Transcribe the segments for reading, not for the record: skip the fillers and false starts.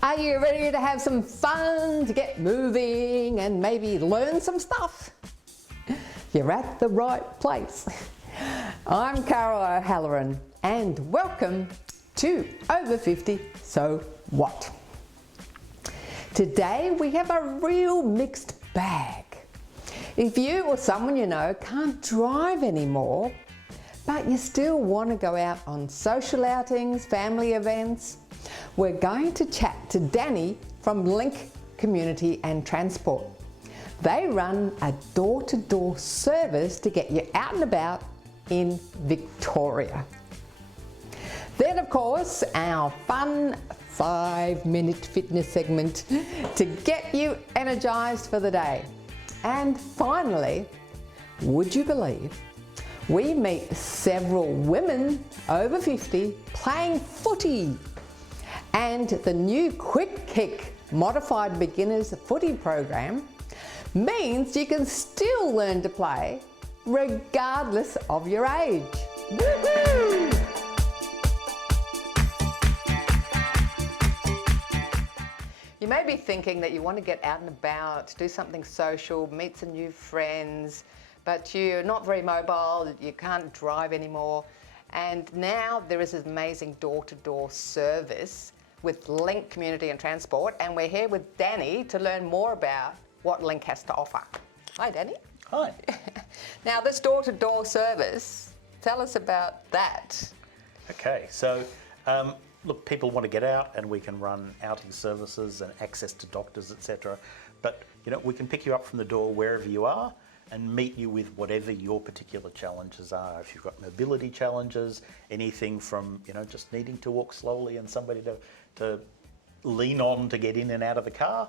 Are you ready to have some fun, to get moving and maybe learn some stuff? You're at the right place. I'm Carol O'Halloran and welcome to Over 50 So What? Today we have a real mixed bag. If you or someone you know can't drive anymore, but you still want to go out on social outings, family events, we're going to chat to Danny from Link Community and Transport. They run a door-to-door service to get you out and about in Victoria. Then of course our fun 5-minute fitness segment to get you energised for the day. And finally, would you believe, we meet several women over 50 playing footy. And the new Quick Kick Modified Beginners Footy program means you can still learn to play regardless of your age. Woohoo! You may be thinking that you want to get out and about, do something social, meet some new friends, but you're not very mobile, you can't drive anymore. And now there is an amazing door-to-door service with Link Community and Transport, and we're here with Danny to learn more about what Link has to offer. Hi, Danny. Hi. Now, this door-to-door service, tell us about that. Okay, so look, people want to get out and we can run outing services and access to doctors, etc. But you know, we can pick you up from the door wherever you are and meet you with whatever your particular challenges are. If you've got mobility challenges, anything from, you know, just needing to walk slowly and somebody to lean on to get in and out of the car,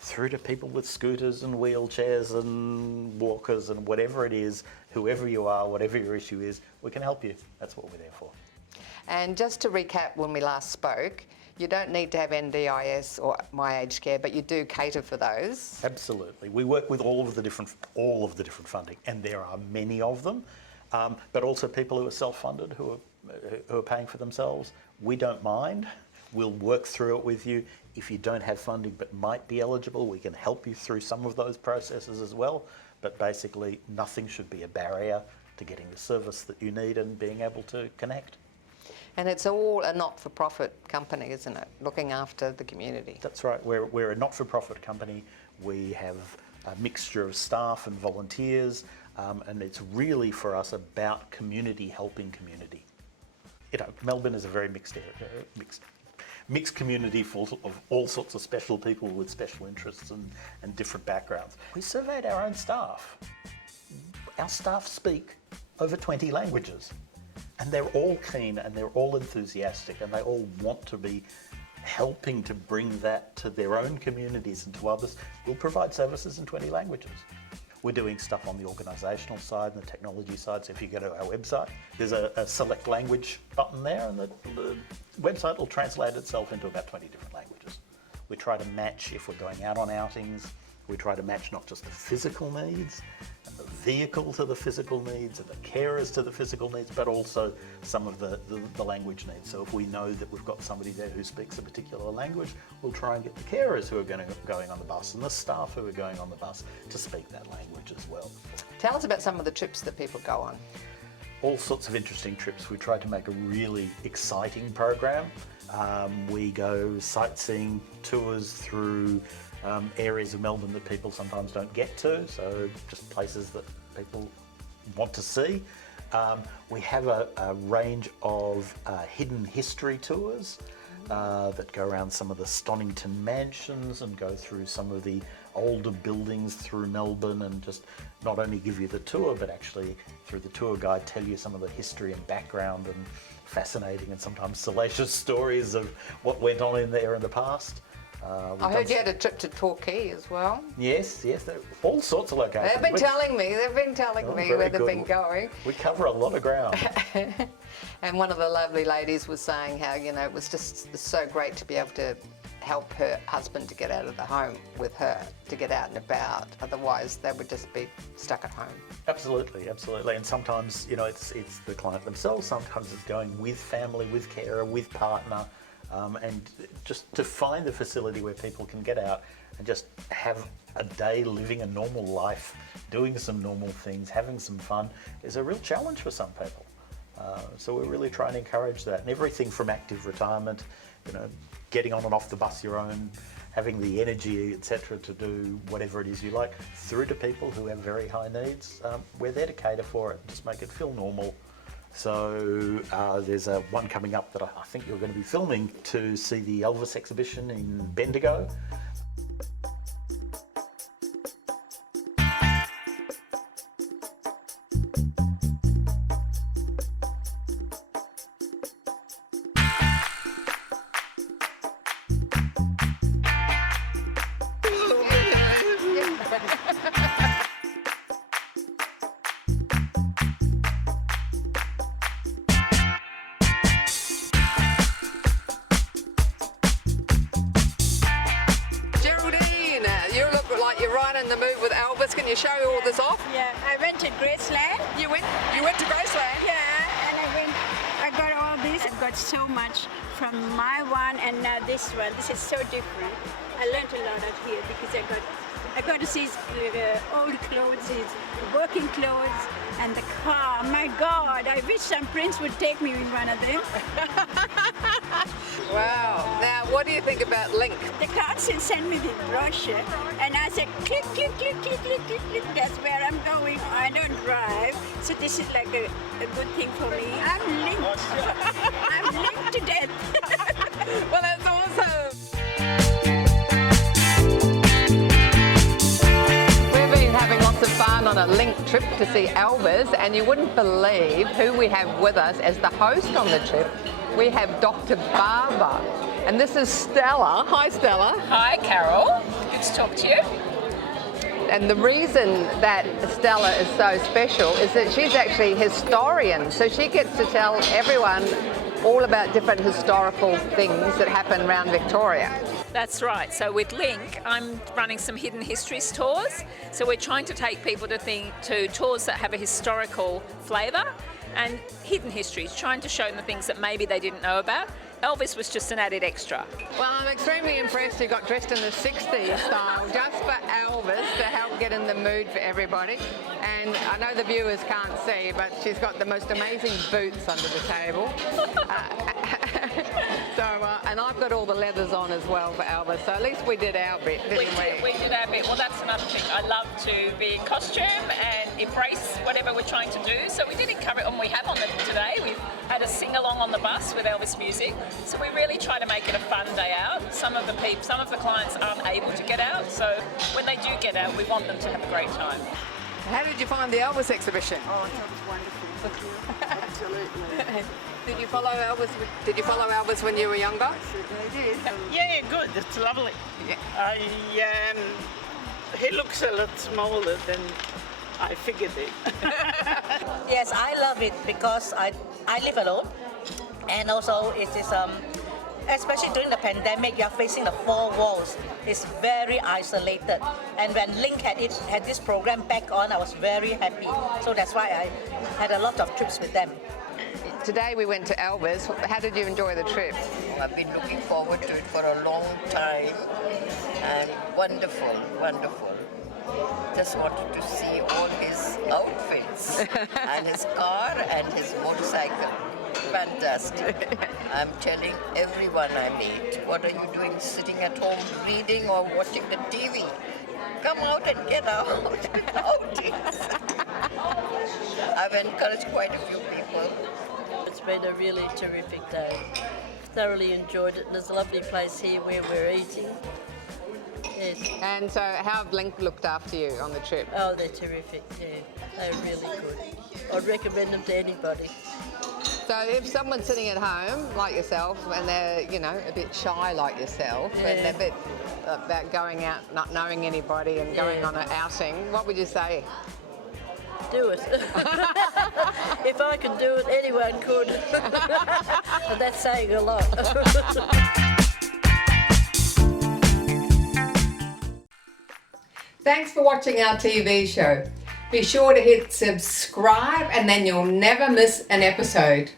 through to people with scooters and wheelchairs and walkers and whatever it is, whoever you are, whatever your issue is, we can help you. That's what we're there for. And just to recap when we last spoke, you don't need to have NDIS or My Aged Care, but you do cater for those. Absolutely. We work with all of the different funding, and there are many of them, but also people who are self-funded, who are paying for themselves. We don't mind. We'll work through it with you. If you don't have funding but might be eligible, we can help you through some of those processes as well. But basically, nothing should be a barrier to getting the service that you need and being able to connect. And it's all a not-for-profit company, isn't it? Looking after the community. That's right. We're a not-for-profit company. We have a mixture of staff and volunteers, and it's really for us about community helping community. You know, Melbourne is a very mixed area, mixed community full of all sorts of special people with special interests and different backgrounds. We surveyed our own staff. Our staff speak over 20 languages. And they're all keen and they're all enthusiastic and they all want to be helping to bring that to their own communities and to others. We'll provide services in 20 languages. We're doing stuff on the organisational side and the technology side. So if you go to our website, there's a select language button there, and the website will translate itself into about 20 different languages. We try to match, if we're going out on outings, we try to match not just the physical needs and the vehicle to the physical needs and the carers to the physical needs, but also some of the language needs. So if we know that we've got somebody there who speaks a particular language, we'll try and get the carers who are going on the bus and the staff who are going on the bus to speak that language as well. Tell us about some of the trips that people go on. All sorts of interesting trips. We tried to make a really exciting program. We go sightseeing tours through areas of Melbourne that people sometimes don't get to, so just places that people want to see. We have a range of hidden history tours that go around some of the Stonington mansions and go through some of the older buildings through Melbourne and just not only give you the tour, but actually through the tour guide tell you some of the history and background and fascinating and sometimes salacious stories of what went on in there in the past. I heard you had a trip to Torquay as well. Yes, all sorts of locations. They've been telling me where they've been going. We cover a lot of ground. And one of the lovely ladies was saying how, you know, it was just so great to be able to help her husband to get out of the home with her, to get out and about. Otherwise, they would just be stuck at home. Absolutely. And sometimes, you know, it's the client themselves. Sometimes it's going with family, with carer, with partner. and just to find a facility where people can get out and just have a day living a normal life, doing some normal things, having some fun, is a real challenge for some people. So we're really trying to encourage that, and everything from active retirement, getting on and off the bus your own, having the energy, etc., to do whatever it is you like, through to people who have very high needs. We're there to cater for it, just make it feel normal. So there's one coming up that I think you're going to be filming to see the Elvis exhibition in Bendigo. You're right in the mood with Elvis. Can you show all this off? Yeah, I went to Graceland. You went to Graceland? Yeah, and I got all this. I got so much from my one and now this one. This is so different. I learned a lot out here because I got to see the old clothes, his working clothes, and the car. My God, I wish some prince would take me in one of them. Wow. Now, what do you think about Link? The council sent me the brochure, and I said, click, click, click, click, click, click, click. That's where I'm going. I don't drive, so this is like a good thing for me. I'm linked. I'm linked to death. Well, that's awesome. We've been having lots of fun on a Link trip to see Elvis, and you wouldn't believe who we have with us as the host on the trip. We have Dr. Barber, and this is Stella. Hi, Stella. Hi, Carol. Good to talk to you. And the reason that Stella is so special is that she's actually a historian, so she gets to tell everyone all about different historical things that happen around Victoria. That's right. So with Link, I'm running some hidden histories tours. So we're trying to take people to tours that have a historical flavour and hidden histories, trying to show them the things that maybe they didn't know about. Elvis was just an added extra. Well, I'm extremely impressed you got dressed in the 60s style just for Elvis to help get in the mood for everybody. And I know the viewers can't see, but she's got the most amazing boots under the table. And I've got all the leathers on as well for Elvis, so at least we did our bit, didn't we? We did our bit. Well, that's another thing. I love to be in costume and embrace whatever we're trying to do. So we did encourage, and we have on it today. We've had a sing-along on the bus with Elvis music. So we really try to make it a fun day out. Some of the clients aren't able to get out, so when they do get out, we want them to have a great time. How did you find the Elvis exhibition? Oh, that was wonderful. Absolutely. Did you follow Elvis when you were younger? I did. Yeah, good. It's lovely. Yeah. He looks a lot smaller than I figured it. Yes, I love it because I live alone, and also it is especially during the pandemic, you are facing the four walls. It's very isolated, and when Link had this program back on, I was very happy. So that's why I had a lot of trips with them. Today we went to Elvis. How did you enjoy the trip? I've been looking forward to it for a long time, and wonderful, wonderful. Just wanted to see all his outfits and his car and his motorcycle. Fantastic. I'm telling everyone I meet, what are you doing sitting at home reading or watching the TV? Come out and get out. Outings. I've encouraged quite a few people. It's been a really terrific day. Thoroughly enjoyed it. There's a lovely place here where we're eating. Yes. And so how have Link looked after you on the trip? Oh, they're terrific, yeah. They're really good. I'd recommend them to anybody. So if someone's sitting at home, like yourself, and they're, a bit shy like yourself, and they're a bit about going out, not knowing anybody and going on an outing, what would you say? Do it. If I can do it, anyone could. And that's saying a lot. Thanks for watching our TV show. Be sure to hit subscribe and then you'll never miss an episode.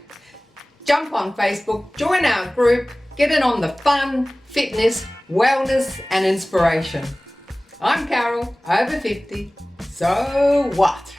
Jump on Facebook, join our group, Get in on the fun, fitness, wellness and inspiration. I'm Carol, over 50, so what?